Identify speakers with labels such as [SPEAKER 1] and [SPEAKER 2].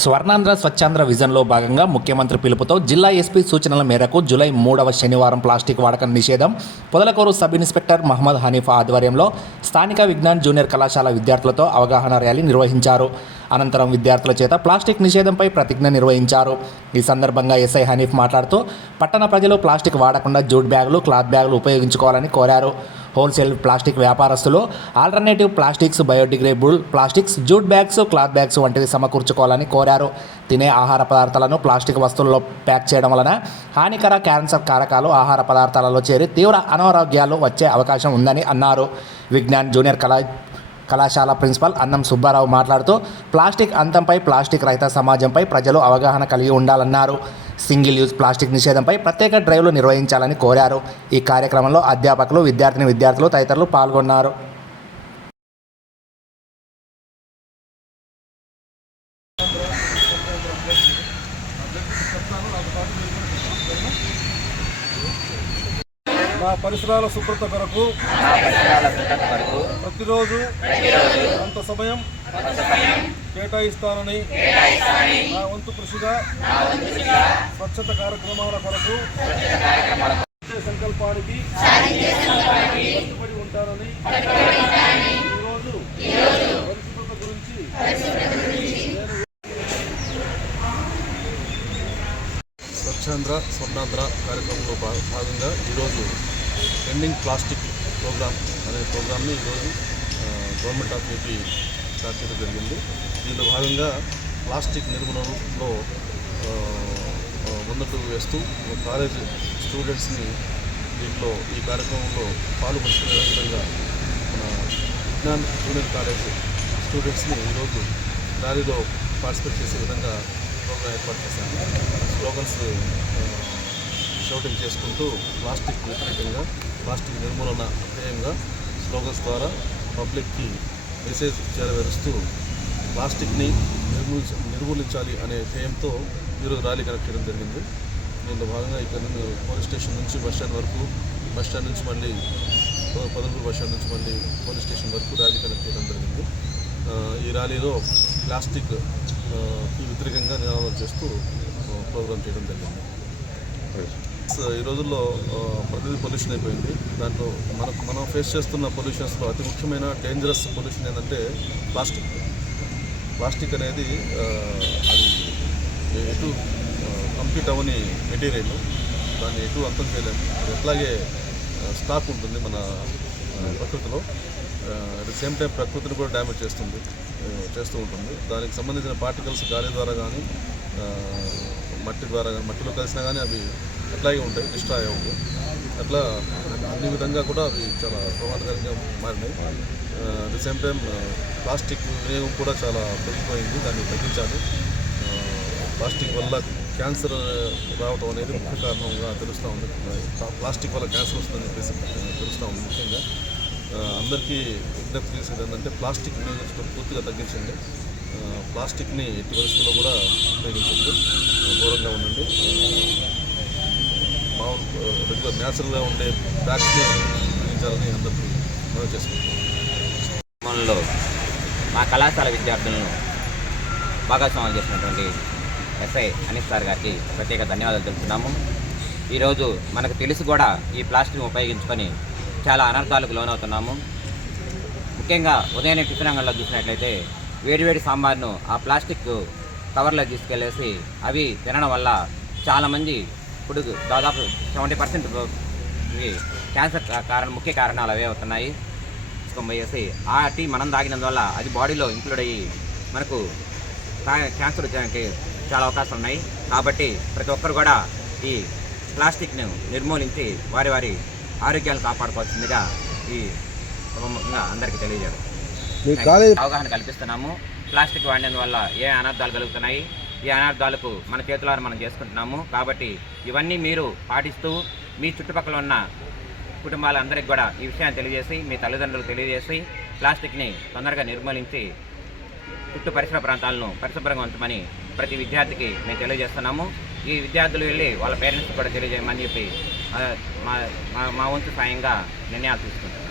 [SPEAKER 1] స్వర్ణాంధ్ర స్వచ్ఛాంధ్ర విజన్లో భాగంగా ముఖ్యమంత్రి పిలుపుతో జిల్లా ఎస్పీ సూచనల మేరకు జూలై మూడవ శనివారం ప్లాస్టిక్ వాడకం నిషేధం పొదలకూరు సబ్ ఇన్స్పెక్టర్ మహమ్మద్ హనీఫా ఆధ్వర్యంలో స్థానిక విజ్ఞాన్ జూనియర్ కళాశాల విద్యార్థులతో అవగాహన ర్యాలీ నిర్వహించారు. అనంతరం విద్యార్థుల చేత ప్లాస్టిక్ నిషేధంపై ప్రతిజ్ఞ నిర్వహించారు. ఈ సందర్భంగా ఎస్ఐ హనీఫ్ మాట్లాడుతూ పట్టణ ప్రజలు ప్లాస్టిక్ వాడకుండా జూట్ బ్యాగులు క్లాత్ బ్యాగులు ఉపయోగించుకోవాలని కోరారు. హోల్సేల్ ప్లాస్టిక్ వ్యాపారస్తులు alternative plastics biodegradable plastics jute bags cloth bags వంటివి సమకూర్చుకోవాలని కోరారు. తినే ఆహార పదార్థాలను ప్లాస్టిక్ వస్తువుల్లో ప్యాక్ చేయడం వలన హానికర క్యాన్సర్ కారకాలు ఆహార పదార్థాలలో చేరి తీవ్ర అనారోగ్యాలు వచ్చే అవకాశం ఉందని అన్నారు. విజ్ఞాన్ జూనియర్ కళా కళాశాల ప్రిన్సిపల్ అన్నం సుబ్బారావు మాట్లాడుతూ ప్లాస్టిక్ అంతంపై ప్లాస్టిక్ రహిత సమాజంపై ప్రజలు అవగాహన కలిగి ఉండాలన్నారు. సింగిల్ యూజ్ ప్లాస్టిక్ నిషేధంపై ప్రత్యేక డ్రైవ్లు నిర్వహించాలని కోరారు. ఈ కార్యక్రమంలో అధ్యాపకులు విద్యార్థిని విద్యార్థులు తదితరులు పాల్గొన్నారు.
[SPEAKER 2] నా పరిసరాల శుభ్రత కొరకు ప్రతిరోజు కొంత సమయం కేటాయిస్తానని నా వంతు కృషిగా స్వచ్ఛత కార్యక్రమాల కొరకు సంకల్పానికి కట్టుబడి ఉంటానని ఈరోజు పరిశుభ్రత గురించి స్వచ్ఛాంధ్ర స్వర్ణాంధ్ర కార్యక్రమంలో భాగంగా ఈరోజు ఎండింగ్ ప్లాస్టిక్ ప్రోగ్రామ్ అనే ప్రోగ్రామ్ని ఈరోజు గవర్నమెంట్ ఆఫ్ ఏపీ స్టార్ట్ చేయడం జరిగింది. దీనిలో భాగంగా ప్లాస్టిక్ నిర్మూలనలో ఆ, వేస్తూ కాలేజ్ స్టూడెంట్స్ని దీంట్లో ఈ కార్యక్రమంలో పాల్గొంటున్న విధంగా మన విజ్ఞాన్ జూనియర్ కాలేజ్ స్టూడెంట్స్ని ఈరోజు ర్యాలీలో పార్టిసిపేట్ చేసే విధంగా ప్రోగ్రాం ఏర్పాటు చేశాను స్లోగన్స్ షౌటింగ్ చేసుకుంటూ ప్లాస్టిక్ వ్యతిరేకంగా ప్లాస్టిక్ నిర్మూలన ధ్యేయంగా స్లోగన్స్ ద్వారా పబ్లిక్కి మెసేజ్ చేరవేరుస్తూ ప్లాస్టిక్ని నిర్మూలించ నిర్మూలించాలి అనే ధ్యేయంతో ఈరోజు ర్యాలీ కనెక్ట్ చేయడం జరిగింది. దీంట్లో భాగంగా ఇక్కడ నుండి పోలీస్ స్టేషన్ నుంచి బస్ స్టాండ్ వరకు బస్ స్టాండ్ నుంచి మళ్ళీ ప- పదమూడు బస్ స్టాండ్ నుంచి మళ్ళీ పోలీస్ స్టేషన్ వరకు ర్యాలీ కనెక్ట్ చేయడం జరిగింది. ఈ ర్యాలీలో ప్లాస్టిక్ వ్యతిరేకంగా నినాదాలు చేస్తూ ప్రోగ్రాం ప్రోగ్రామ్ చేయడం జరిగింది. ఈ రోజుల్లో ప్రతిదీ పొల్యూషన్ అయిపోయింది. దాంట్లో మనకు మనం ఫేస్ చేస్తున్న పొల్యూషన్స్లో అతి ముఖ్యమైన డేంజరస్ పొల్యూషన్ ఏంటంటే ప్లాస్టిక్ ప్లాస్టిక్ అనేది అది ఎటు కంప్లీట్ అవ్వని మెటీరియల్ దాన్ని ఎటు అంతం చేయలేము. ఎట్లాగే స్టాక్ ఉంటుంది మన ప్రకృతిలో. అట్ ద సేమ్ టైం ప్రకృతిని కూడా డ్యామేజ్ చేస్తుంది చేస్తూ ఉంటుంది. దానికి సంబంధించిన పార్టికల్స్ గాలి ద్వారా కానీ మట్టి ద్వారా కానీ మట్టిలో కలిసినా కానీ అవి అట్లాగే ఉంటాయి డిస్ట్రాయ్ అవ్వవు. అట్లా అన్ని విధంగా కూడా అవి చాలా ప్రమాదకరంగా మారినాయి. At the same time plastic వినియోగం కూడా చాలా పెరిగిపోయింది దాన్ని తగ్గించాలి. ప్లాస్టిక్ వల్ల క్యాన్సర్ రావడం అనేది ముఖ్య కారణంగా తెలుస్తూ ఉంది. ప్లాస్టిక్ వల్ల క్యాన్సర్ వస్తుందని చెప్పేసి తెలుస్తూ ఉంది ముఖ్యంగా. అందరికీ విజ్ఞప్తి చేసేది ఏంటంటే ప్లాస్టిక్ వినియోగించడం పూర్తిగా తగ్గించండి. ప్లాస్టిక్ని ఎట్టి పరిస్థితుల్లో కూడా ఉపయోగించద్దు. దూరంగా ఉండండి. రెగ్యులర్ న్యాచురల్గా ఉండే బ్యాగ్స్ని ఉపయోగించాలని అందరికీ మనం చేసుకుంటాం
[SPEAKER 3] మా కళాశాల విద్యార్థులను భాగస్వామ్యం చేసినటువంటి ఎస్ఐ అనిల్ సార్ గారికి ప్రత్యేక ధన్యవాదాలు తెలుపుతున్నాము. ఈరోజు మనకు తెలిసి కూడా ఈ ప్లాస్టిక్ ఉపయోగించుకొని చాలా అనర్థాలకు లోనవుతున్నాము. ముఖ్యంగా ఉదయం టిఫిన్ అంగంలో చూసినట్లయితే వేడివేడి సాంబార్ను ఆ ప్లాస్టిక్ కవర్లో తీసుకెళ్ళేసి అవి తినడం వల్ల చాలామంది ఇప్పుడు దాదాపు సెవెంటీ పర్సెంట్ క్యాన్సర్ కారణం ముఖ్య కారణాలు అవే అవుతున్నాయి తీసుకొని పోయేసి ఆ టీ మనం తాగినందువల్ల అది బాడీలో ఇంక్లూడ్ అయ్యి మనకు క్యాన్సర్ వచ్చడానికి చాలా అవకాశాలు ఉన్నాయి. కాబట్టి ప్రతి ఒక్కరు కూడా ఈ ప్లాస్టిక్ను నిర్మూలించి వారి వారి ఆరోగ్యాలను కాపాడుకోవాల్సిందిగా ఈ సభముఖంగా అందరికీ తెలియజేయడం. అవగాహన కల్పిస్తున్నాము. ప్లాస్టిక్ వాడిన వల్ల ఏ అనర్థాలు కలుగుతున్నాయి? ఈ అనర్థాలకు మన చేతులారా మనం చేసుకుంటున్నాము. కాబట్టి ఇవన్నీ మీరు పాటిస్తూ మీ చుట్టుపక్కల ఉన్న కుటుంబాలందరికీ కూడా ఈ విషయాన్ని తెలియజేసి మీ తల్లిదండ్రులకు తెలియజేసి ప్లాస్టిక్ని తొందరగా నిర్మూలించి చుట్టూ పరిసర ప్రాంతాలను పరిశుభ్రంగా ఉంచమని ప్రతి విద్యార్థికి మేము తెలియజేస్తున్నాము. ఈ విద్యార్థులు వెళ్ళి వాళ్ళ పేరెంట్స్ కూడా తెలియజేయమని చెప్పి మా మా- మా వంతు సాయంగా నిర్ణయాలు తీసుకుంటాం